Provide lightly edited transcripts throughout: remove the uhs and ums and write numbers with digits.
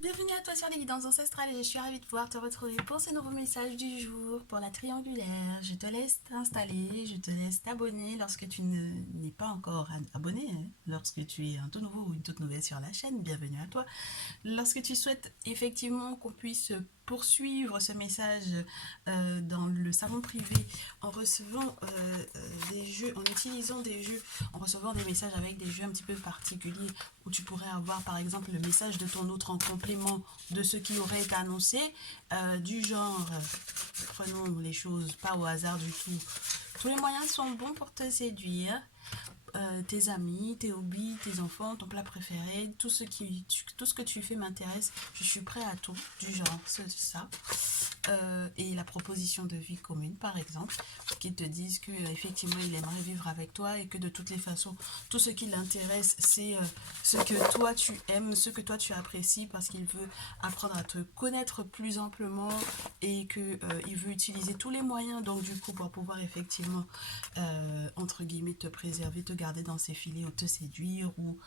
Bienvenue à toi sur les guidances ancestrales et je suis ravie de pouvoir te retrouver pour ce nouveau message du jour pour la triangulaire. Je te laisse t'installer, je te laisse t'abonner lorsque tu n'es pas encore abonné, hein. Lorsque tu es un tout nouveau ou une toute nouvelle sur la chaîne, bienvenue à toi. Lorsque tu souhaites effectivement qu'on puisse poursuivre ce message dans le salon privé en recevant des jeux, en utilisant des jeux, en recevant des messages avec des jeux un petit peu particuliers où tu pourrais avoir par exemple le message de ton autre en complément de ce qui aurait été annoncé, du genre, prenons les choses pas au hasard du tout, tous les moyens sont bons pour te séduire. Tes amis, tes hobbies, tes enfants, ton plat préféré, tout ce que tu fais m'intéresse. Je suis prêt à tout, du genre, c'est ça. Et la proposition de vie commune, par exemple, qui te disent que effectivement il aimerait vivre avec toi et que de toutes les façons, tout ce qui l'intéresse, c'est ce que toi tu aimes, ce que toi tu apprécies, parce qu'il veut apprendre à te connaître plus amplement et que il veut utiliser tous les moyens, donc du coup, pour pouvoir effectivement entre guillemets te préserver, te garder dans ses filets ou te séduire ou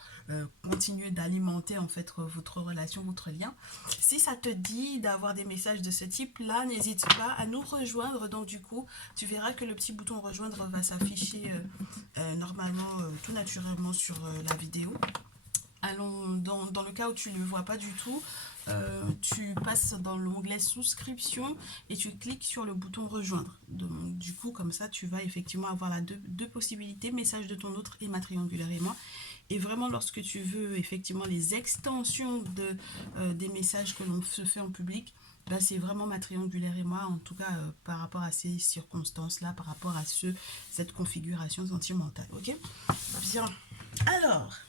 continuer d'alimenter en fait votre relation, votre lien. Si ça te dit d'avoir des messages de ce type là, n'hésite pas à nous rejoindre. Donc du coup tu verras que le petit bouton rejoindre va s'afficher normalement tout naturellement sur la vidéo. Allons dans le cas où tu ne le vois pas du tout, tu passes dans l'onglet souscription et tu cliques sur le bouton rejoindre. Donc, du coup, comme ça, tu vas effectivement avoir la deux possibilités, message de ton autre et ma triangulaire et moi. Et vraiment, lorsque tu veux effectivement les extensions des messages que l'on se fait en public, bah, c'est vraiment ma triangulaire et moi, en tout cas par rapport à ces circonstances-là, par rapport à cette configuration sentimentale. Ok. Bien. Alors,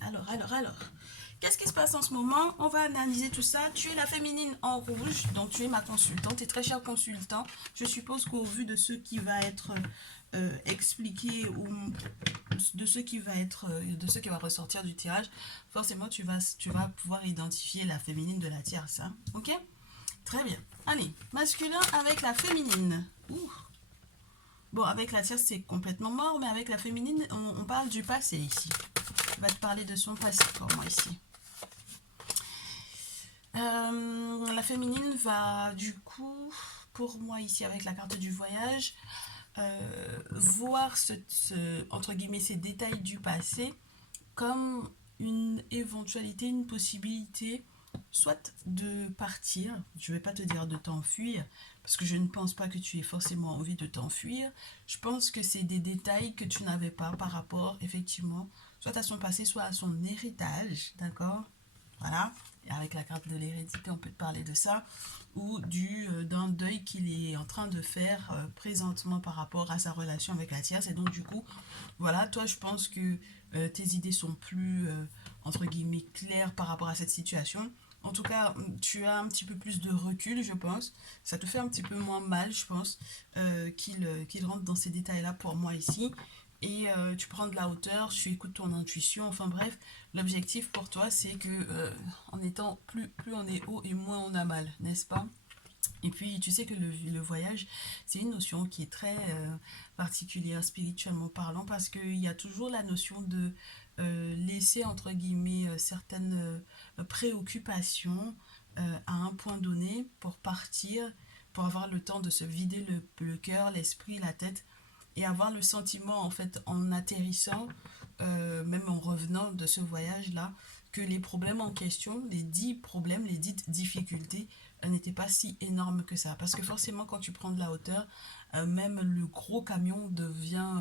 alors. Qu'est-ce qui se passe en ce moment? On va analyser tout ça. Tu es la féminine en rouge, donc tu es ma consultante et très cher consultant. Je suppose qu'au vu de ce qui va être expliqué ou de ce qui va ressortir du tirage, forcément tu vas pouvoir identifier la féminine de la tierce. Hein. Ok? Très bien. Allez, masculin avec la féminine. Ouh. Bon, avec la tierce c'est complètement mort, mais avec la féminine on parle du passé ici. On va te parler de son passé pour moi ici. La féminine va du coup, pour moi ici avec la carte du voyage, voir entre guillemets ces détails du passé comme une éventualité, une possibilité, soit de partir, je ne vais pas te dire de t'enfuir, parce que je ne pense pas que tu aies forcément envie de t'enfuir. Je pense que c'est des détails que tu n'avais pas par rapport, effectivement, soit à son passé, soit à son héritage, d'accord? Voilà, et avec la carte de l'hérédité, on peut te parler de ça, ou d'un deuil qu'il est en train de faire présentement par rapport à sa relation avec la tierce. Et donc, du coup, voilà, toi, je pense que tes idées sont plus, entre guillemets, claires par rapport à cette situation. En tout cas, tu as un petit peu plus de recul, je pense. Ça te fait un petit peu moins mal, je pense, qu'il rentre dans ces détails-là pour moi ici. Et tu prends de la hauteur, tu écoutes ton intuition. Enfin bref, l'objectif pour toi, c'est que en étant plus on est haut et moins on a mal, n'est-ce pas? Et puis, tu sais que le voyage, c'est une notion qui est très particulière spirituellement parlant parce qu'il y a toujours la notion de laisser, entre guillemets, certaines préoccupations à un point donné pour partir, pour avoir le temps de se vider le cœur, l'esprit, la tête et avoir le sentiment, en fait, en atterrissant, même en revenant de ce voyage-là, que les problèmes en question, les dits problèmes, les dites difficultés, n'étaient pas si énormes que ça. Parce que forcément, quand tu prends de la hauteur, même le gros camion devient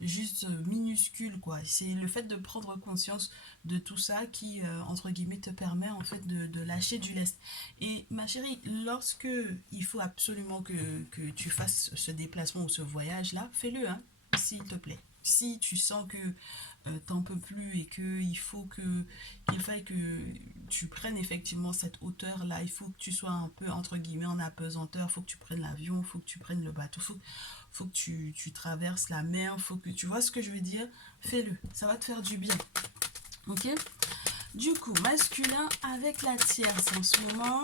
juste minuscule, quoi. C'est le fait de prendre conscience de tout ça qui, entre guillemets, te permet en fait de lâcher du lest. Et ma chérie, lorsque il faut absolument que tu fasses ce déplacement ou ce voyage-là, fais-le, hein, s'il te plaît. Si tu sens que t'en peux plus et qu'il faille que tu prennes effectivement cette hauteur là, il faut que tu sois un peu entre guillemets en apesanteur, il faut que tu prennes l'avion, il faut que tu prennes le bateau, faut que tu traverses la mer, faut que tu vois ce que je veux dire, fais-le, ça va te faire du bien. Ok. Du coup, masculin avec la tierce en ce moment,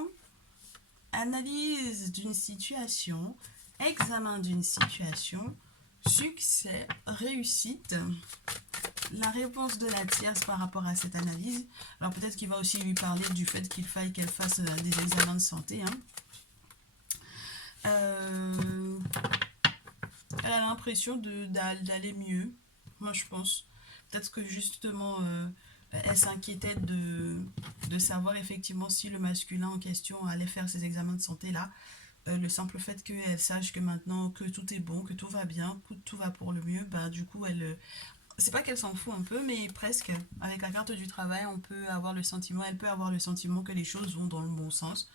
analyse d'une situation, examen d'une situation, succès, réussite. la réponse de la tierce par rapport à cette analyse. Alors peut-être qu'il va aussi lui parler du fait qu'il faille qu'elle fasse des examens de santé. Hein. Elle a l'impression d'aller mieux, moi je pense. Peut-être que justement, elle s'inquiétait de savoir effectivement si le masculin en question allait faire ses examens de santé là. Le simple fait qu'elle sache que maintenant que tout est bon, que tout va bien, que tout va pour le mieux, bah du coup c'est pas qu'elle s'en fout un peu, mais presque. Avec la carte du travail, on peut avoir le sentiment, elle peut avoir le sentiment que les choses vont dans le bon sens.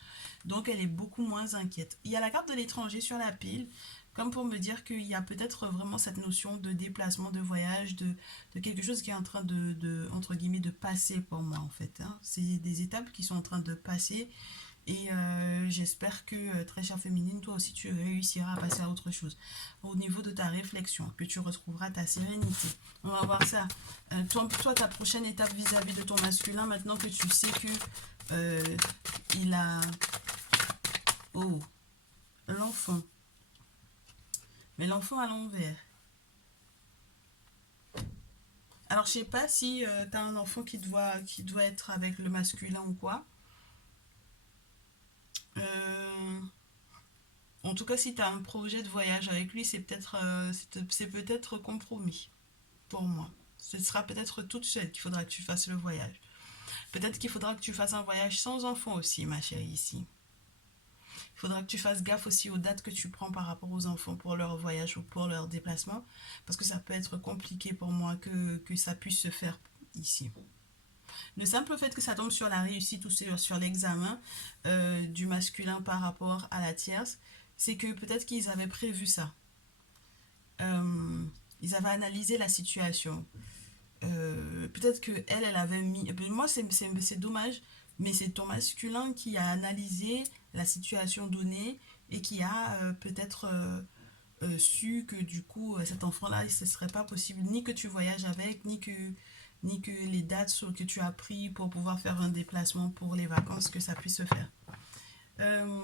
Donc elle est beaucoup moins inquiète. Il y a la carte de l'étranger sur la pile, comme pour me dire qu'il y a peut-être vraiment cette notion de déplacement, de voyage, de quelque chose qui est en train entre guillemets, de passer pour moi en fait. Hein. C'est des étapes qui sont en train de passer et j'espère que, très chère féminine, toi aussi tu réussiras à passer à autre chose. Au niveau de ta réflexion, que tu retrouveras ta sérénité. On va voir ça. Toi, ta prochaine étape vis-à-vis de ton masculin, maintenant que tu sais que il a... Oh, l'enfant. Mais l'enfant à l'envers. Alors, je sais pas si tu as un enfant qui doit être avec le masculin ou quoi. Euh, En tout cas, si tu as un projet de voyage avec lui, c'est peut-être compromis pour moi. Ce sera peut-être toute seule qu'il faudra que tu fasses le voyage. Peut-être qu'il faudra que tu fasses un voyage sans enfant aussi, ma chérie, ici. Il faudra que tu fasses gaffe aussi aux dates que tu prends par rapport aux enfants pour leur voyage ou pour leur déplacement, parce que ça peut être compliqué pour moi que ça puisse se faire ici. Le simple fait que ça tombe sur la réussite ou sur l'examen du masculin par rapport à la tierce, c'est que peut-être qu'ils avaient prévu ça. Ils avaient analysé la situation. Peut-être que elle avait mis... Moi, c'est dommage, mais c'est ton masculin qui a analysé la situation donnée et qui a peut-être su que du coup, cet enfant-là, ce ne serait pas possible ni que tu voyages avec, ni que les dates que tu as pris pour pouvoir faire un déplacement pour les vacances, que ça puisse se faire. Euh,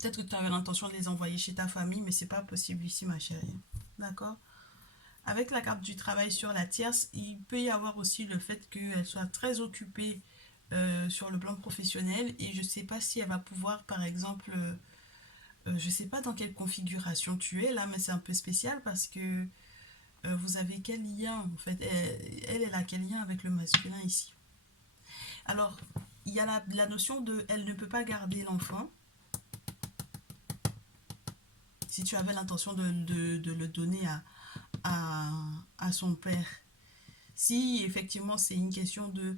Peut-être que tu avais l'intention de les envoyer chez ta famille, mais c'est pas possible ici, ma chérie. D'accord? Avec la carte du travail sur la tierce, il peut y avoir aussi le fait qu'elle soit très occupée sur le plan professionnel et je ne sais pas si elle va pouvoir, par exemple, je ne sais pas dans quelle configuration tu es là, mais c'est un peu spécial parce que vous avez quel lien en fait elle a quel lien avec le masculin ici. Alors, il y a la notion de elle ne peut pas garder l'enfant si tu avais l'intention de le donner à son père. Si effectivement c'est une question de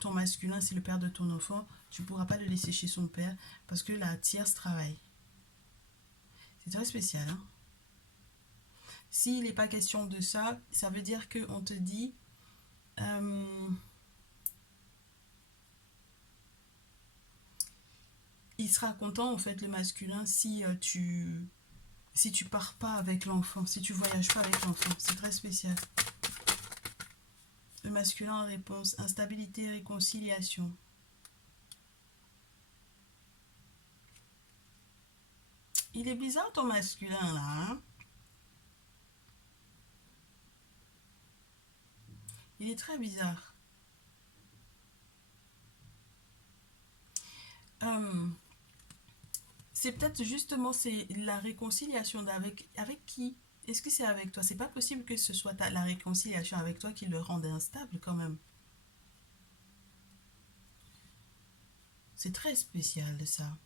ton masculin, c'est le père de ton enfant, tu ne pourras pas le laisser chez son père parce que la tierce travaille. C'est très spécial. Hein? S'il n'est pas question de ça, ça veut dire qu'on te dit euh, il sera content en fait le masculin si tu pars pas avec l'enfant, si tu voyages pas avec l'enfant. C'est très spécial. Le masculin en réponse, instabilité, réconciliation. Il est bizarre ton masculin là. Hein? Il est très bizarre. Euh, c'est peut-être justement c'est la réconciliation avec qui. Est-ce que c'est avec toi? C'est pas possible que ce soit la réconciliation avec toi qui le rende instable quand même. C'est très spécial ça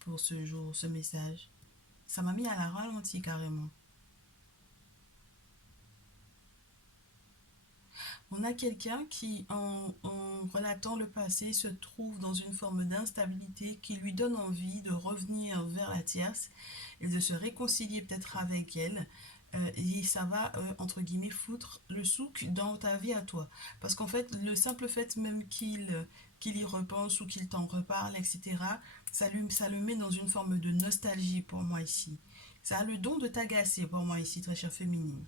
pour ce jour, ce message. Ça m'a mis à la ralenti carrément. On a quelqu'un qui, en relatant le passé, se trouve dans une forme d'instabilité qui lui donne envie de revenir vers la tierce et de se réconcilier peut-être avec elle. Et ça va, entre guillemets, foutre le souk dans ta vie à toi. Parce qu'en fait, le simple fait même qu'il y repense ou qu'il t'en reparle, etc., ça le met dans une forme de nostalgie pour moi ici. Ça a le don de t'agacer pour moi ici, très chère féminine.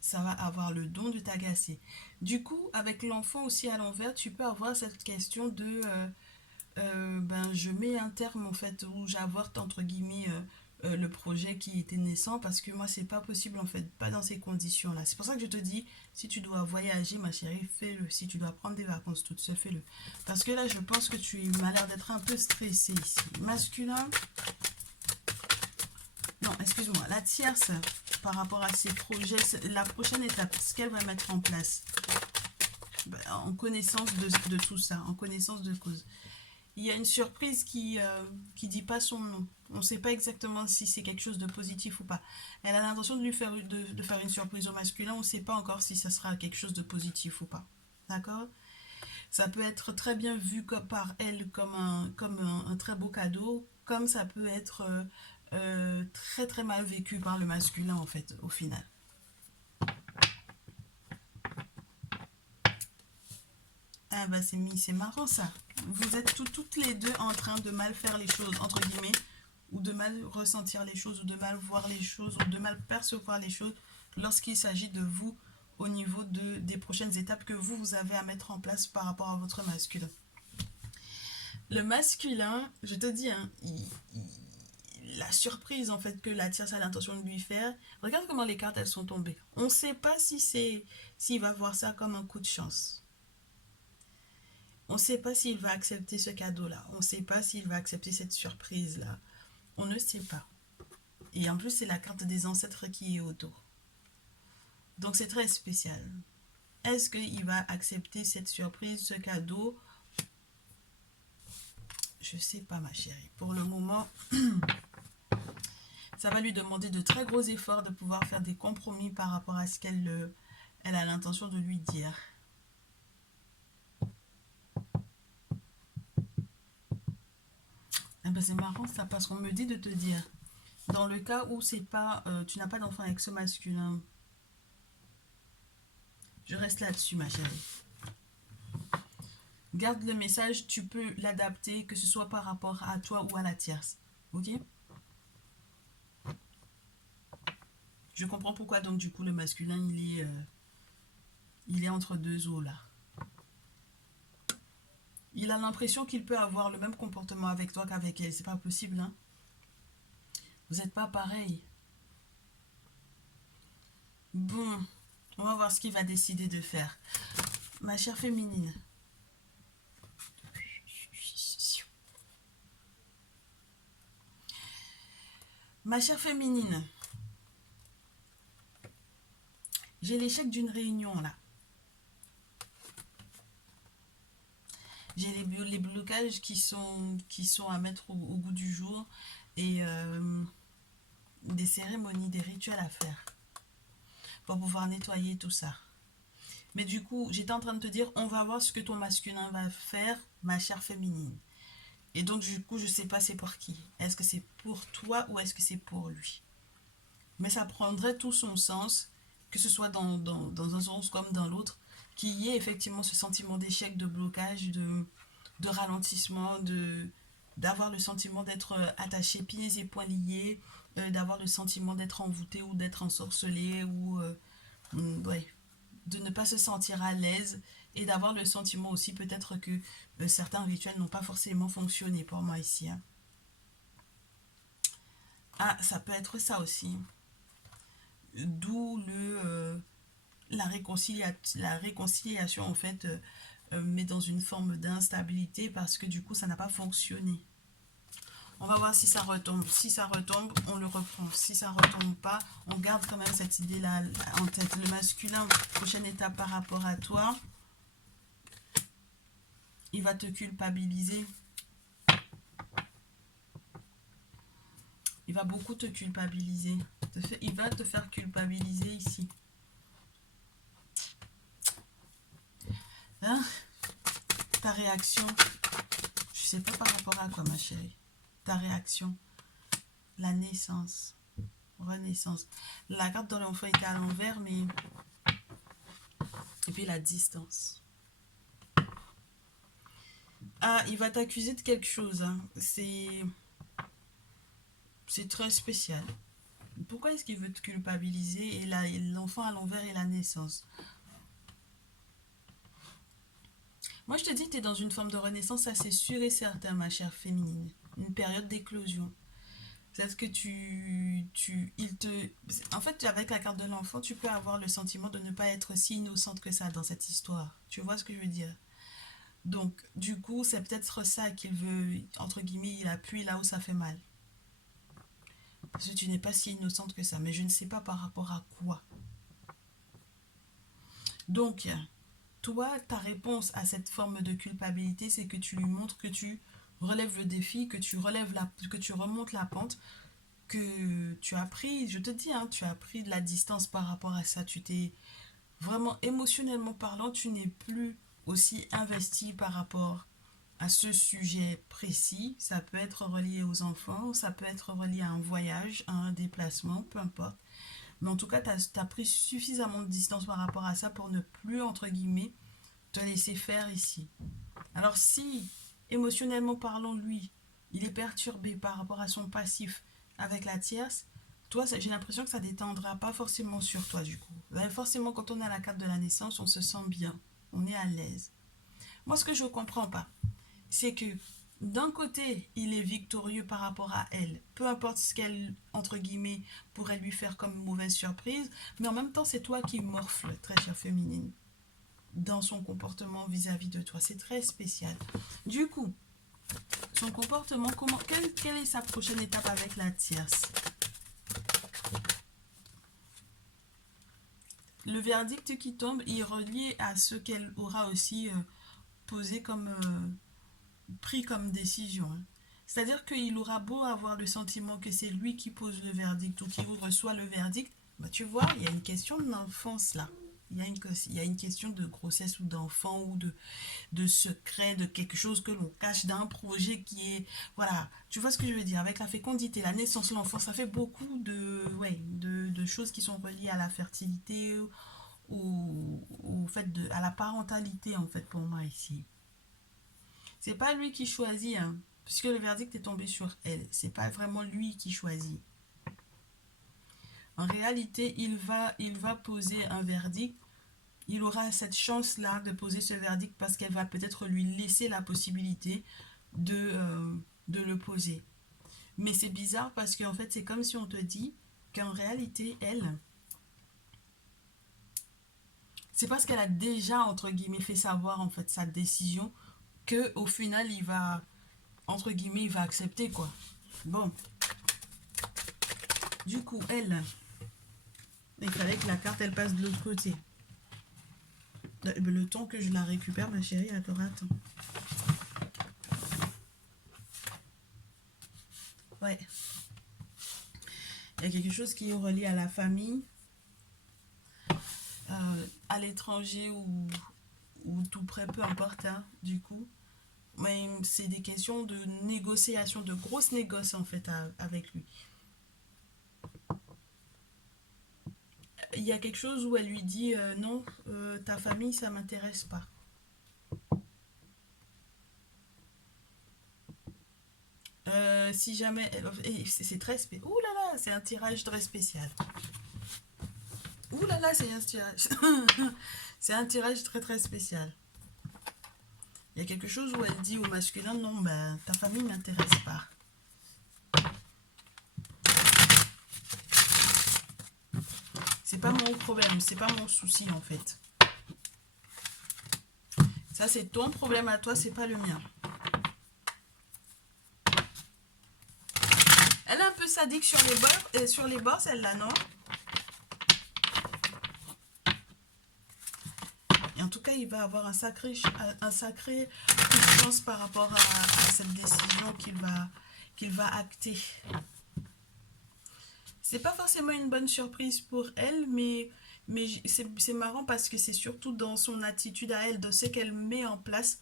Ça va avoir le don de t'agacer. Du coup, avec l'enfant aussi à l'envers, tu peux avoir cette question de ben, je mets un terme en fait, où j'avorte entre guillemets le projet qui était naissant, parce que moi c'est pas possible en fait, pas dans ces conditions là. C'est pour ça que je te dis, si tu dois voyager ma chérie, fais-le. Si tu dois prendre des vacances toute seule, fais-le. Parce que là je pense que tu m'as l'air d'être un peu stressé ici. Masculin, non excuse-moi, la tierce par rapport à ses projets, la prochaine étape, ce qu'elle va mettre en place, en connaissance de tout ça, en connaissance de cause. Il y a une surprise qui dit pas son nom. On ne sait pas exactement si c'est quelque chose de positif ou pas. Elle a l'intention de lui faire, de faire une surprise au masculin. On ne sait pas encore si ça sera quelque chose de positif ou pas. D'accord? Ça peut être très bien vu par elle comme un très beau cadeau, comme ça peut être très très mal vécu par le masculin en fait, au final. Ah bah c'est marrant ça. Vous êtes toutes les deux en train de mal faire les choses, entre guillemets, ou de mal ressentir les choses, ou de mal voir les choses, ou de mal percevoir les choses lorsqu'il s'agit de vous au niveau des prochaines étapes que vous avez à mettre en place par rapport à votre masculin. Le masculin, je te dis, hein, la surprise en fait que la tierce a l'intention de lui faire, regarde comment les cartes elles sont tombées. On ne sait pas s'il va voir ça comme un coup de chance. On ne sait pas s'il va accepter ce cadeau-là. On ne sait pas s'il va accepter cette surprise-là. On ne sait pas. Et en plus, c'est la carte des ancêtres qui est autour. Donc, c'est très spécial. Est-ce qu'il va accepter cette surprise, ce cadeau? Je ne sais pas, ma chérie. Pour le moment, ça va lui demander de très gros efforts de pouvoir faire des compromis par rapport à ce qu'elle a l'intention de lui dire. Eh ben, c'est marrant ça, parce qu'on me dit de te dire, dans le cas où c'est pas, tu n'as pas d'enfant avec ce masculin, je reste là-dessus, ma chérie. Garde le message, tu peux l'adapter, que ce soit par rapport à toi ou à la tierce. Ok? Je comprends pourquoi, donc, du coup, le masculin, il est entre deux eaux, là. Il a l'impression qu'il peut avoir le même comportement avec toi qu'avec elle. C'est pas possible, hein? Vous n'êtes pas pareil. Bon, on va voir ce qu'il va décider de faire. Ma chère féminine. Ma chère féminine. J'ai l'échec d'une réunion, là. J'ai les blocages qui sont à mettre au goût du jour et des cérémonies, des rituels à faire pour pouvoir nettoyer tout ça. Mais du coup, j'étais en train de te dire, on va voir ce que ton masculin va faire, ma chère féminine. Et donc, du coup, je sais pas c'est pour qui. Est-ce que c'est pour toi ou est-ce que c'est pour lui? Mais ça prendrait tout son sens, que ce soit dans un sens comme dans l'autre, qu'il y ait effectivement ce sentiment d'échec, de blocage, de ralentissement, d'avoir le sentiment d'être attaché pieds et poings liés, d'avoir le sentiment d'être envoûté ou d'être ensorcelé ou ouais, de ne pas se sentir à l'aise et d'avoir le sentiment aussi peut-être que certains rituels n'ont pas forcément fonctionné pour moi ici, hein. Ah, ça peut être ça aussi. D'où la réconciliation en fait met dans une forme d'instabilité parce que du coup ça n'a pas fonctionné. On va voir si ça retombe. Si ça retombe, on le reprend. Si ça retombe pas, on garde quand même cette idée-là en tête. Le masculin, prochaine étape par rapport à toi, il va te culpabiliser. Il va beaucoup te culpabiliser. Il va te faire culpabiliser ici. Hein? Ta réaction, je sais pas par rapport à quoi, ma chérie. Ta réaction, la naissance, renaissance. La carte dans l'enfant était à l'envers, mais... Et puis la distance. Ah, il va t'accuser de quelque chose, hein. C'est très spécial. Pourquoi est-ce qu'il veut te culpabiliser et l'enfant à l'envers et la naissance? Moi, je te dis que tu es dans une forme de renaissance, ça c'est sûr et certain, ma chère féminine. Une période d'éclosion. Peut-être que il te... En fait, avec la carte de l'enfant, tu peux avoir le sentiment de ne pas être si innocente que ça dans cette histoire. Tu vois ce que je veux dire? Donc, du coup, c'est peut-être ça qu'il veut, entre guillemets, il appuie là où ça fait mal. Parce que tu n'es pas si innocente que ça, mais je ne sais pas par rapport à quoi. Donc, toi, ta réponse à cette forme de culpabilité, c'est que tu lui montres que tu relèves le défi, que tu remontes la pente, que tu as pris, je te dis, hein, tu as pris de la distance par rapport à ça. Tu t'es vraiment émotionnellement parlant, tu n'es plus aussi investi par rapport à ce sujet précis. Ça peut être relié aux enfants, ça peut être relié à un voyage, à un déplacement, peu importe. Mais en tout cas, tu as pris suffisamment de distance par rapport à ça pour ne plus, entre guillemets, te laisser faire ici. Alors si, émotionnellement parlant, lui, il est perturbé par rapport à son passif avec la tierce, toi, j'ai l'impression que ça ne détendra pas forcément sur toi du coup. Ben, forcément, quand on a la carte de la naissance, on se sent bien, on est à l'aise. Moi, ce que je ne comprends pas, c'est que d'un côté, il est victorieux par rapport à elle, peu importe ce qu'elle, entre guillemets, pourrait lui faire comme mauvaise surprise, mais en même temps, c'est toi qui morfle, très chère féminine, dans son comportement vis-à-vis de toi. C'est très spécial. Du coup, son comportement, quelle est sa prochaine étape avec la tierce? Le verdict qui tombe est relié à ce qu'elle aura aussi posé comme pris comme décision. C'est-à-dire qu'il aura beau avoir le sentiment que c'est lui qui pose le verdict ou qui reçoit le verdict, bah tu vois, il y a une question d'enfance là. Il y a une question de grossesse ou d'enfant ou de secret, de quelque chose que l'on cache d'un projet qui est... Voilà, tu vois ce que je veux dire? Avec la fécondité, la naissance, l'enfant, ça fait beaucoup de choses qui sont reliées à la fertilité ou au fait à la parentalité en fait pour moi ici. C'est pas lui qui choisit, hein, puisque le verdict est tombé sur elle. C'est pas vraiment lui qui choisit. En réalité, il va poser un verdict. Il aura cette chance-là de poser ce verdict parce qu'elle va peut-être lui laisser la possibilité de le poser. Mais c'est bizarre parce qu'en fait, c'est comme si on te dit qu'en réalité, elle, c'est parce qu'elle a déjà, entre guillemets, fait savoir en fait sa décision que au final, il va, entre guillemets, il va accepter quoi. Bon, du coup, elle, il fallait que la carte, elle passe de l'autre côté. Le temps que je la récupère, ma chérie, attends, attends. Ouais. Il y a quelque chose qui est relié à la famille, à l'étranger ou tout près, peu importe, hein, du coup. Mais c'est des questions de négociation, de grosses négoces en fait avec lui. Il y a quelque chose où elle lui dit non, ta famille, ça m'intéresse pas. Si jamais... C'est très spécial. Ouh là là, c'est un tirage très spécial. Ouh là là, c'est un tirage. C'est un tirage très très spécial. Il y a quelque chose où elle dit au masculin, non, ben, ta famille m'intéresse pas. C'est pas mon problème, c'est pas mon souci en fait. Ça, c'est ton problème à toi, c'est pas le mien. Elle est un peu sadique sur les bords celle-là, non? Et en tout cas, il va avoir un sacré coup de chance par rapport à cette décision qu'il va acter. C'est pas forcément une bonne surprise pour elle, mais c'est marrant parce que c'est surtout dans son attitude à elle, de ce qu'elle met en place,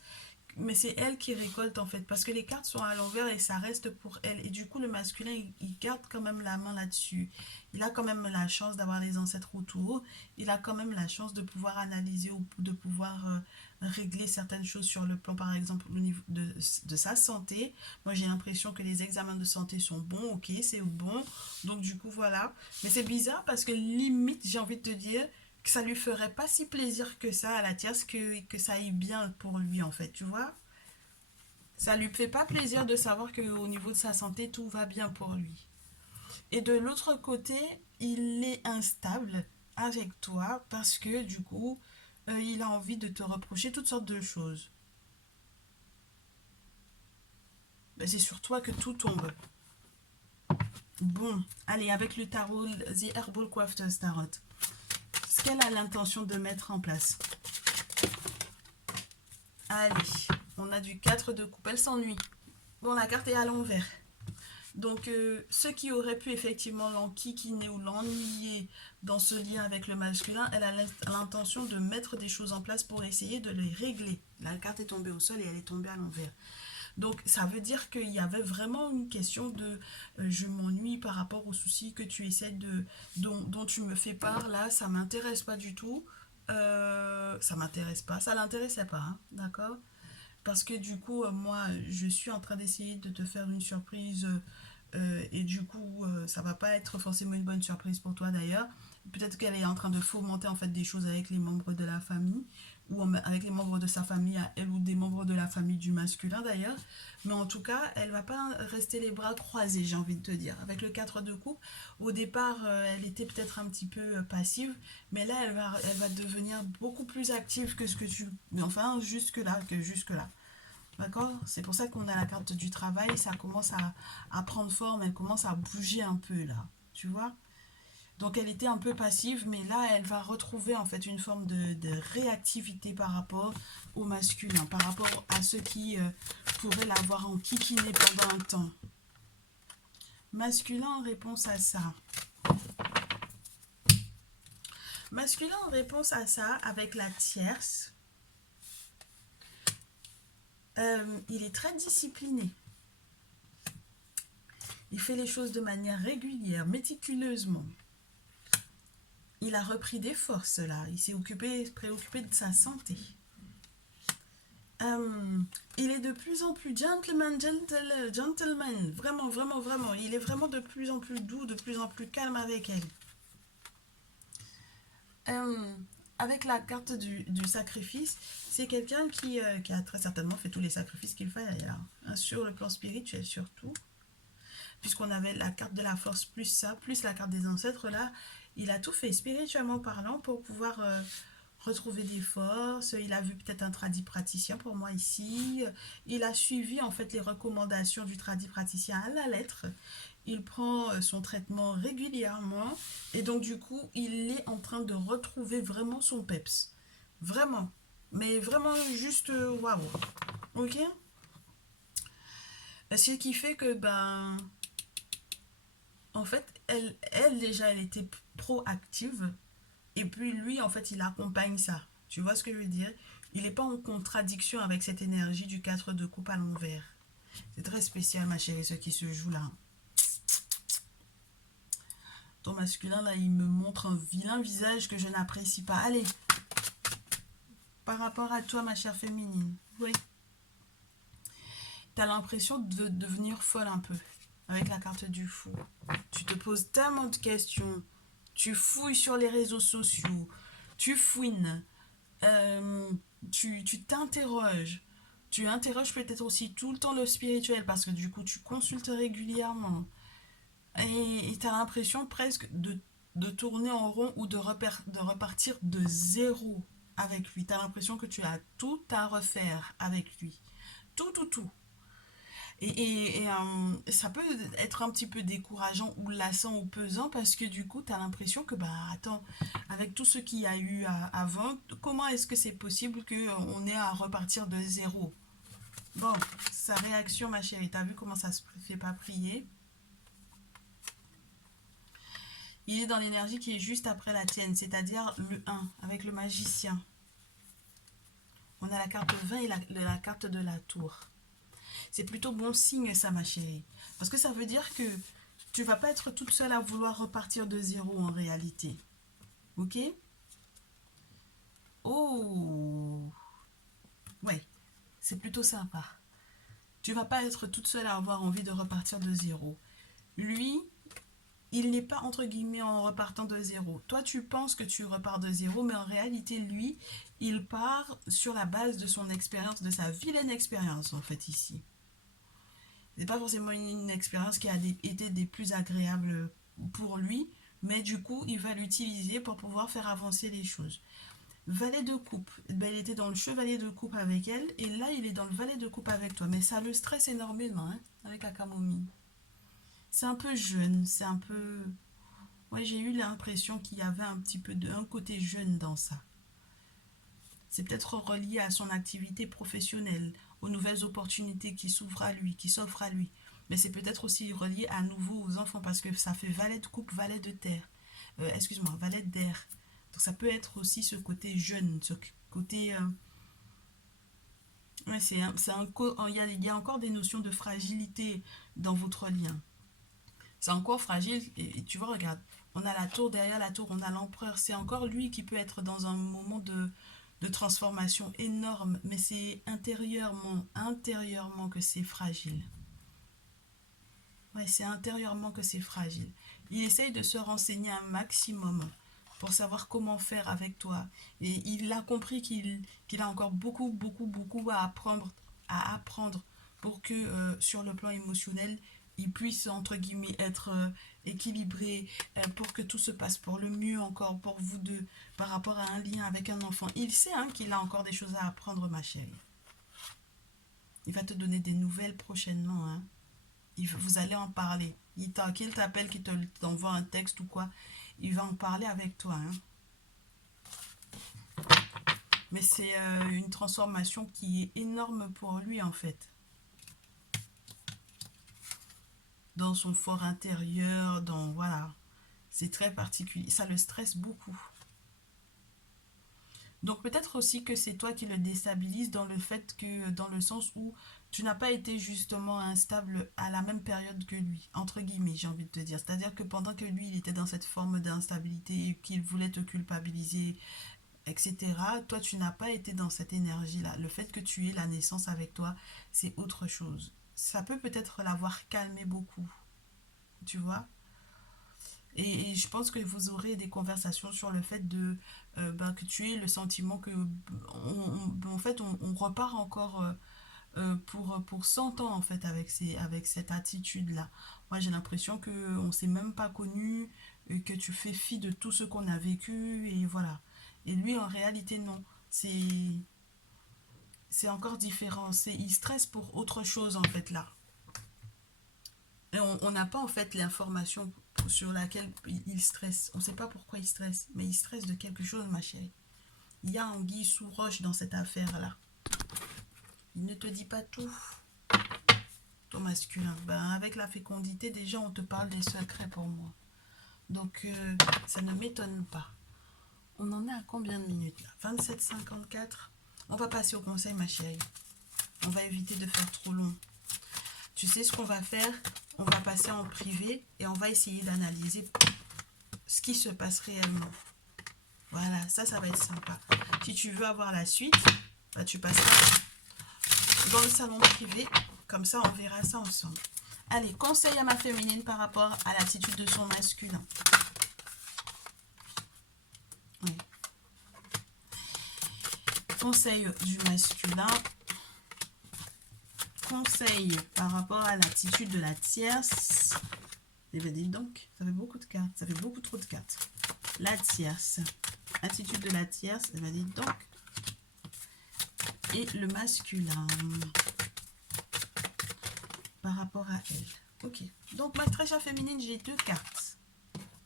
mais c'est elle qui récolte en fait, parce que les cartes sont à l'envers et ça reste pour elle. Et du coup, le masculin, il garde quand même la main là-dessus. Il a quand même la chance d'avoir les ancêtres autour. Il a quand même la chance de pouvoir analyser ou de pouvoir régler certaines choses sur le plan, par exemple, au niveau de sa santé. Moi, j'ai l'impression que les examens de santé sont bons, ok, c'est bon. Donc, du coup, voilà. Mais c'est bizarre parce que limite, j'ai envie de te dire que ça lui ferait pas si plaisir que ça à la tierce que ça aille bien pour lui, en fait, tu vois. Ça lui fait pas plaisir de savoir qu'au niveau de sa santé, tout va bien pour lui. Et de l'autre côté, il est instable avec toi parce que du coup, il a envie de te reprocher toutes sortes de choses. Ben, c'est sur toi que tout tombe. Bon, allez, avec le tarot, The Herbal Crafter's Tarot. Ce qu'elle a l'intention de mettre en place. Allez, on a du 4 de coupe, elle s'ennuie. Bon, la carte est à l'envers. Donc, ce qui aurait pu effectivement l'enquiquiner ou l'ennuyer dans ce lien avec le masculin, elle a l'intention de mettre des choses en place pour essayer de les régler. La carte est tombée au sol et elle est tombée à l'envers. Donc, ça veut dire qu'il y avait vraiment une question de je m'ennuie par rapport aux soucis que tu essaies dont tu me fais part. Là, ça m'intéresse pas du tout. Ça m'intéresse pas. Ça l'intéressait pas, hein, d'accord? Parce que du coup, moi, je suis en train d'essayer de te faire une surprise et du coup, ça va pas être forcément une bonne surprise pour toi d'ailleurs. Peut-être qu'elle est en train de fomenter en fait des choses avec les membres de la famille ou avec les membres de sa famille à elle ou des membres de la famille du masculin d'ailleurs. Mais en tout cas, elle va pas rester les bras croisés, j'ai envie de te dire. Avec le 4 de coupe, au départ, elle était peut-être un petit peu passive, mais là, elle va devenir beaucoup plus active que ce que tu... Enfin, jusque-là, que jusque-là. D'accord? C'est pour ça qu'on a la carte du travail, ça commence à prendre forme, elle commence à bouger un peu là, tu vois? Donc elle était un peu passive, mais là elle va retrouver en fait une forme de réactivité par rapport au masculin, par rapport à ceux qui pourraient l'avoir enquiquiné pendant un temps. Masculin en réponse à ça. Masculin en réponse à ça, avec la tierce, il est très discipliné. Il fait les choses de manière régulière, méticuleusement. Il a repris des forces là. Il s'est préoccupé de sa santé. Il est de plus en plus gentleman. Vraiment, vraiment, vraiment. Il est vraiment de plus en plus doux, de plus en plus calme avec elle. Avec la carte du sacrifice, c'est quelqu'un qui a très certainement fait tous les sacrifices qu'il fallait d'ailleurs. Sur le plan spirituel surtout. Puisqu'on avait la carte de la force plus ça, plus la carte des ancêtres là, il a tout fait spirituellement parlant pour pouvoir retrouver des forces. Il a vu peut-être un tradit praticien pour moi ici. Il a suivi en fait les recommandations du tradit praticien à la lettre. Il prend son traitement régulièrement et donc du coup il est en train de retrouver vraiment son peps. Vraiment. Mais vraiment juste waouh. Ok. Ce qui fait que ben en fait elle déjà elle était proactive. Et puis lui, en fait, il accompagne ça. Tu vois ce que je veux dire? Il n'est pas en contradiction avec cette énergie du 4 de coupe à l'envers. C'est très spécial, ma chérie, ce qui se joue là. Ton masculin, là, il me montre un vilain visage que je n'apprécie pas. Allez, par rapport à toi, ma chère féminine. Oui. Tu as l'impression de devenir folle un peu avec la carte du fou. Tu te poses tellement de questions. Tu fouilles sur les réseaux sociaux. Tu fouines. euh, tu t'interroges. Tu interroges peut-être aussi tout le temps le spirituel parce que du coup tu consultes régulièrement. Et tu as l'impression presque de tourner en rond ou de repartir de zéro avec lui. Tu as l'impression que tu as tout à refaire avec lui. Tout, tout, tout. Ça peut être un petit peu décourageant ou lassant ou pesant parce que du coup, tu as l'impression que, bah attends, avec tout ce qu'il y a eu avant, comment est-ce que c'est possible qu'on ait à repartir de zéro? Bon, sa réaction, ma chérie, t'as vu comment ça se fait pas prier? Il est dans l'énergie qui est juste après la tienne, c'est-à-dire le 1, avec le magicien. On a la carte 20 et la carte de la tour. C'est plutôt bon signe ça, ma chérie. Parce que ça veut dire que tu vas pas être toute seule à vouloir repartir de zéro en réalité. Ok? Oh! Ouais, c'est plutôt sympa. Tu vas pas être toute seule à avoir envie de repartir de zéro. Lui, il n'est pas entre guillemets en repartant de zéro. Toi, tu penses que tu repars de zéro, mais en réalité, lui, il part sur la base de son expérience, de sa vilaine expérience en fait ici. C'est pas forcément une expérience qui a été des plus agréables pour lui, mais du coup, il va l'utiliser pour pouvoir faire avancer les choses. Valet de coupe, ben, il était dans le chevalier de coupe avec elle, et là, il est dans le valet de coupe avec toi. Mais ça le stresse énormément, hein, avec la camomille. C'est un peu jeune, c'est un peu... Ouais, j'ai eu l'impression qu'il y avait un petit peu d'un côté jeune dans ça. C'est peut-être relié à son activité professionnelle, aux nouvelles opportunités qui s'ouvrent à lui, qui s'offrent à lui. Mais c'est peut-être aussi relié à nouveau aux enfants parce que ça fait valet de coupe, valet de terre. Excuse-moi, valet d'air. Donc ça peut être aussi ce côté jeune, ce côté... ouais, il y a encore des notions de fragilité dans votre lien. C'est encore fragile et tu vois, regarde, on a la tour, derrière la tour, on a l'empereur. C'est encore lui qui peut être dans un moment de transformation énorme, mais c'est intérieurement que c'est fragile. Ouais, c'est intérieurement que c'est fragile. Il essaye de se renseigner un maximum pour savoir comment faire avec toi. Et il a compris qu'il a encore beaucoup à apprendre pour que sur le plan émotionnel, il puisse, entre guillemets, être équilibré, pour que tout se passe pour le mieux encore pour vous deux par rapport à un lien avec un enfant. Il sait hein, qu'il a encore des choses à apprendre, ma chérie. Il va te donner des nouvelles prochainement. Hein. Vous allez en parler. Qu'il t'appelle, qu'il t'envoie un texte ou quoi, il va en parler avec toi. Hein. Mais c'est une transformation qui est énorme pour lui en fait. Dans son fort intérieur, dans voilà. C'est très particulier. Ça le stresse beaucoup. Donc peut-être aussi que c'est toi qui le déstabilise dans le fait que, dans le sens où tu n'as pas été justement instable à la même période que lui, entre guillemets, j'ai envie de te dire. C'est-à-dire que pendant que lui, il était dans cette forme d'instabilité et qu'il voulait te culpabiliser, etc., toi, tu n'as pas été dans cette énergie-là. Le fait que tu aies la naissance avec toi, c'est autre chose. Ça peut peut-être l'avoir calmé beaucoup, tu vois. Et je pense que vous aurez des conversations sur le fait de ben, que tu aies le sentiment que en fait on repart encore pour 100 ans en fait avec cette attitude là. Moi j'ai l'impression que on s'est même pas connu, que tu fais fi de tout ce qu'on a vécu et voilà. Et lui en réalité non, c'est encore différent, il stresse pour autre chose en fait là. Et on n'a pas en fait l'information sur laquelle il stresse. On ne sait pas pourquoi il stresse, mais il stresse de quelque chose, ma chérie. Il y a anguille sous roche dans cette affaire-là. Il ne te dit pas tout, ton masculin. Ben, avec la fécondité, déjà, on te parle des secrets pour moi. Donc, ça ne m'étonne pas. On en est à combien de minutes là? 27,54. On va passer au conseil, ma chérie. On va éviter de faire trop long. Tu sais ce qu'on va faire? On va passer en privé et on va essayer d'analyser ce qui se passe réellement. Voilà, ça va être sympa. Si tu veux avoir la suite, bah, tu passeras dans le salon privé. Comme ça, on verra ça ensemble. Allez, conseil à ma féminine par rapport à l'attitude de son masculin. Oui. Conseil du masculin. Conseil par rapport à l'attitude de la tierce. Eh bien, dis donc, ça fait beaucoup de cartes. Ça fait beaucoup trop de cartes. La tierce. Attitude de la tierce. Eh bien, dis donc. Et le masculin. Par rapport à elle. Ok. Donc, ma très chère féminine, j'ai 2 cartes.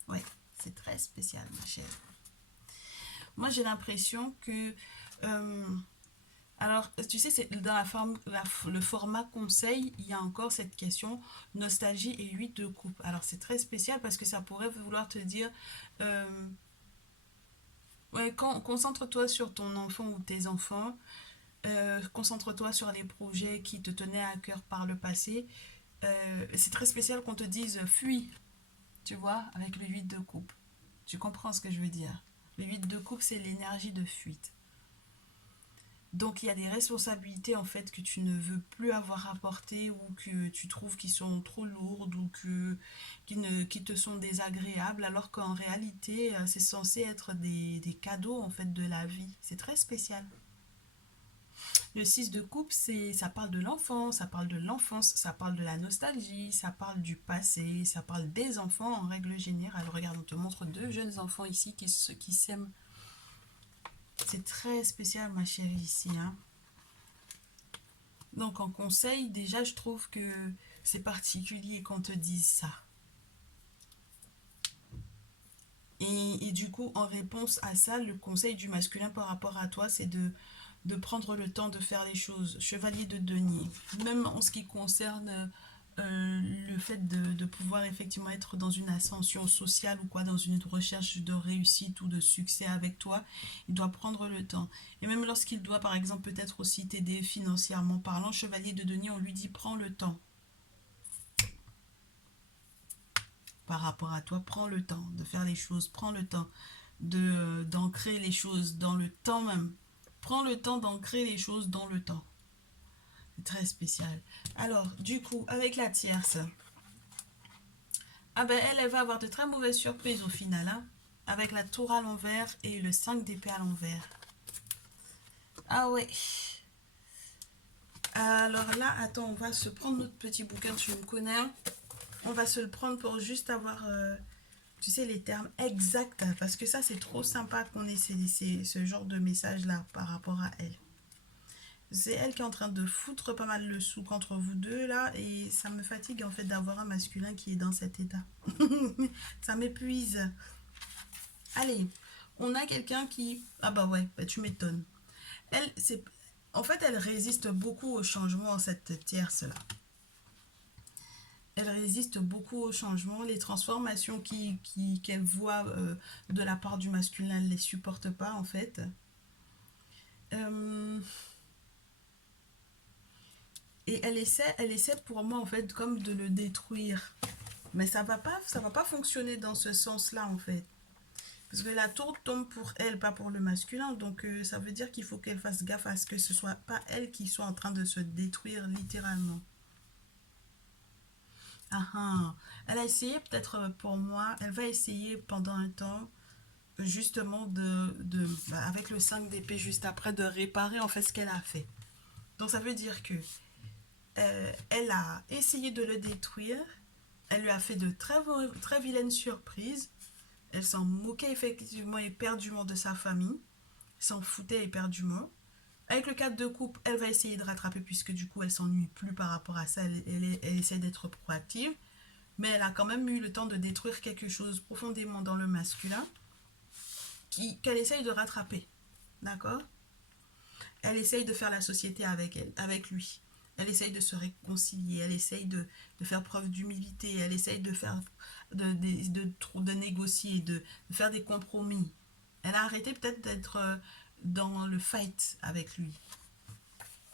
Ouais, c'est très spécial, ma chère. Moi, j'ai l'impression que... alors, tu sais, c'est dans le format conseil, il y a encore cette question nostalgie et 8 de coupe. Alors, c'est très spécial parce que ça pourrait vouloir te dire... ouais, concentre-toi sur ton enfant ou tes enfants. Concentre-toi sur les projets qui te tenaient à cœur par le passé. C'est très spécial qu'on te dise fuis, tu vois, avec le 8 de coupe. Tu comprends ce que je veux dire? Le 8 de coupe, c'est l'énergie de fuite. Donc il y a des responsabilités en fait que tu ne veux plus avoir à porter ou que tu trouves qui sont trop lourdes ou qui te sont désagréables alors qu'en réalité c'est censé être des cadeaux en fait de la vie. C'est très spécial. Le 6 de coupe, ça parle de l'enfant, ça parle de l'enfance, ça parle de la nostalgie, ça parle du passé, ça parle des enfants en règle générale. Regarde, on te montre deux jeunes enfants ici qui s'aiment. C'est très spécial, ma chérie, ici. Hein. Donc, en conseil, déjà, je trouve que c'est particulier qu'on te dise ça. Et du coup, en réponse à ça, le conseil du masculin par rapport à toi, c'est de prendre le temps de faire les choses. Chevalier de denier. Même en ce qui concerne le fait de pouvoir effectivement être dans une ascension sociale ou quoi, dans une recherche de réussite ou de succès avec toi, il doit prendre le temps. Et même lorsqu'il doit, par exemple, peut-être aussi t'aider financièrement parlant, chevalier de denier, on lui dit prends le temps. Par rapport à toi, prends le temps de faire les choses, prends le temps d'ancrer les choses dans le temps même. Prends le temps d'ancrer les choses dans le temps. C'est très spécial. Alors, du coup, avec la tierce, ah ben elle va avoir de très mauvaises surprises au final, hein, avec la tour à l'envers et le 5 d'épée à l'envers. Ah ouais. Alors là, attends, on va se prendre notre petit bouquin, tu me connais. On va se le prendre pour juste avoir, tu sais, les termes exacts. Parce que ça, c'est trop sympa qu'on ait ce genre de message-là par rapport à elle. C'est elle qui est en train de foutre pas mal le souk entre vous deux là. Et ça me fatigue en fait d'avoir un masculin qui est dans cet état. Ça m'épuise. Allez, on a quelqu'un qui... Ah bah ouais, bah tu m'étonnes. Elle, c'est... En fait, elle résiste beaucoup au changement, cette tierce-là. Elle résiste beaucoup au changement. Les transformations qu'elle voit de la part du masculin, elle ne les supporte pas, en fait. Et elle essaie pour moi, en fait, comme de le détruire. Mais ça va pas fonctionner dans ce sens-là, en fait. Parce que la tour tombe pour elle, pas pour le masculin. Donc, ça veut dire qu'il faut qu'elle fasse gaffe à ce que ce soit pas elle qui soit en train de se détruire littéralement. Ah, ah. Elle a essayé peut-être pour moi, elle va essayer pendant un temps justement avec le 5 d'épée juste après, de réparer en fait ce qu'elle a fait. Donc ça veut dire que elle a essayé de le détruire, elle lui a fait de très vilaines surprises, elle s'en moquait effectivement éperdument de sa famille, s'en foutait éperdument. Avec le 4 de coupe, elle va essayer de rattraper puisque du coup elle s'ennuie plus par rapport à ça, elle essaie d'être proactive, mais elle a quand même eu le temps de détruire quelque chose profondément dans le masculin qu'elle essaye de rattraper. D'accord. Elle essaye de faire la société avec lui. Elle essaye de se réconcilier, elle essaye de faire preuve d'humilité, elle essaye de faire de négocier, de faire des compromis. Elle a arrêté peut-être d'être dans le fight avec lui.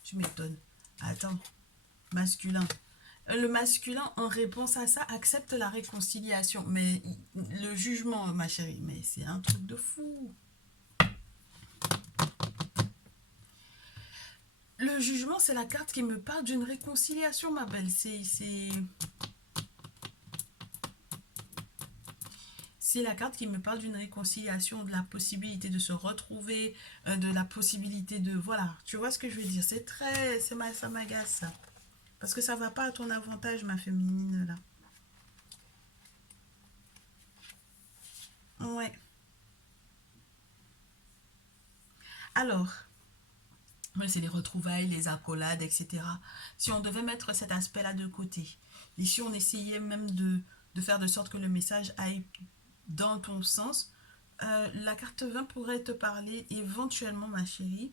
Tu m'étonnes. Attends, masculin. Le masculin, en réponse à ça, accepte la réconciliation. Mais le jugement, ma chérie, mais c'est un truc de fou. Le jugement, c'est la carte qui me parle d'une réconciliation, ma belle. C'est la carte qui me parle d'une réconciliation, de la possibilité de se retrouver, de la possibilité de... Voilà, tu vois ce que je veux dire. Ça m'agace, ça. Parce que ça va pas à ton avantage, ma féminine, là. Ouais. Alors, ouais, c'est les retrouvailles, les accolades, etc. Si on devait mettre cet aspect-là de côté, et si on essayait même de faire de sorte que le message aille dans ton sens, la carte 20 pourrait te parler éventuellement, ma chérie,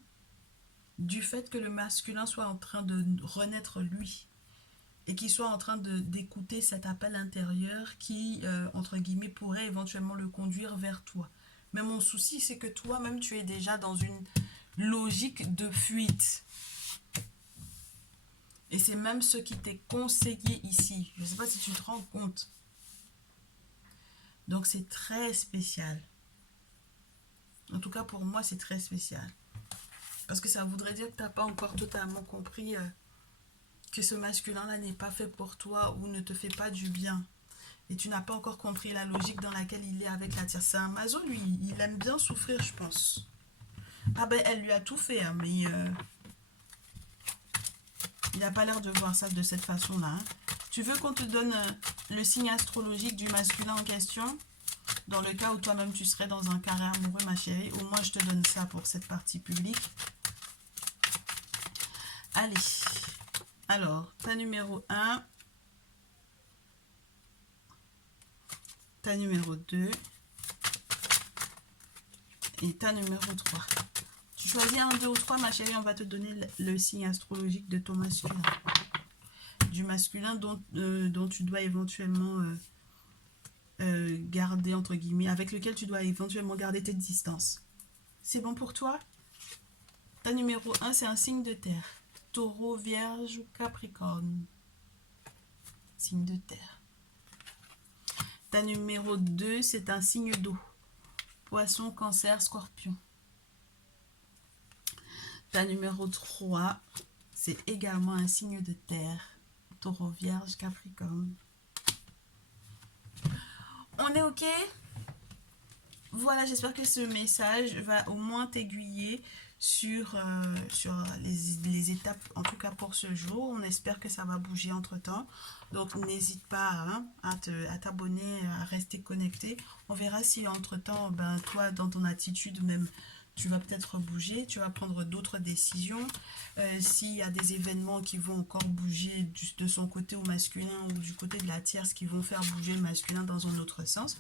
du fait que le masculin soit en train de renaître lui et qu'il soit en train d'écouter cet appel intérieur qui, entre guillemets, pourrait éventuellement le conduire vers toi. Mais mon souci, c'est que toi-même, tu es déjà dans une logique de fuite. Et c'est même ce qui t'est conseillé ici. Je ne sais pas si tu te rends compte. Donc c'est très spécial. En tout cas, pour moi, c'est très spécial. Parce que ça voudrait dire que tu n'as pas encore totalement compris que ce masculin-là n'est pas fait pour toi ou ne te fait pas du bien. Et tu n'as pas encore compris la logique dans laquelle il est avec la tierce. C'est un maso, lui. Il aime bien souffrir, je pense. Ah ben, elle lui a tout fait, hein, mais... Il n'a pas l'air de voir ça de cette façon-là. Hein. Tu veux qu'on te donne le signe astrologique du masculin en question? Dans le cas où toi-même tu serais dans un carré amoureux, ma chérie, ou moi je te donne ça pour cette partie publique. Allez. Alors, ta numéro 1. Ta numéro 2. Et ta numéro 3. Tu choisis un, 2 ou 3, ma chérie, on va te donner le signe astrologique de ton masculin. Du masculin dont tu dois éventuellement garder, entre guillemets, avec lequel tu dois éventuellement garder tes distances. C'est bon pour toi? Ta numéro 1, c'est un signe de terre. Taureau, Vierge ou Capricorne. Signe de terre. Ta numéro 2, c'est un signe d'eau. Poisson, Cancer, Scorpion. Ta numéro 3, c'est également un signe de terre. Taureau, Vierge, Capricorne. On est OK? Voilà, j'espère que ce message va au moins t'aiguiller sur les étapes, en tout cas pour ce jour. On espère que ça va bouger entre-temps. Donc, n'hésite pas hein, à t'abonner, à rester connecté. On verra si entre-temps, ben, toi, dans ton attitude même, tu vas peut-être bouger, tu vas prendre d'autres décisions. S'il y a des événements qui vont encore bouger de son côté au masculin ou du côté de la tierce qui vont faire bouger le masculin dans un autre sens.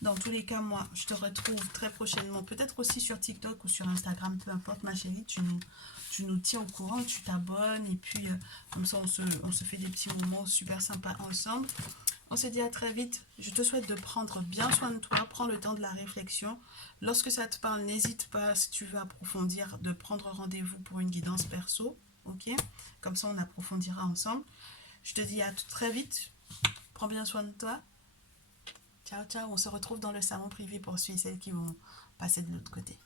Dans tous les cas, moi, je te retrouve très prochainement, peut-être aussi sur TikTok ou sur Instagram, peu importe, ma chérie, tu nous tiens au courant, tu t'abonnes et puis comme ça, on se fait des petits moments super sympas ensemble. On se dit à très vite. Je te souhaite de prendre bien soin de toi. Prends le temps de la réflexion. Lorsque ça te parle, n'hésite pas, si tu veux approfondir, de prendre rendez-vous pour une guidance perso. Ok? Comme ça, on approfondira ensemble. Je te dis à très vite. Prends bien soin de toi. Ciao, ciao. On se retrouve dans le salon privé pour ceux et celles qui vont passer de l'autre côté.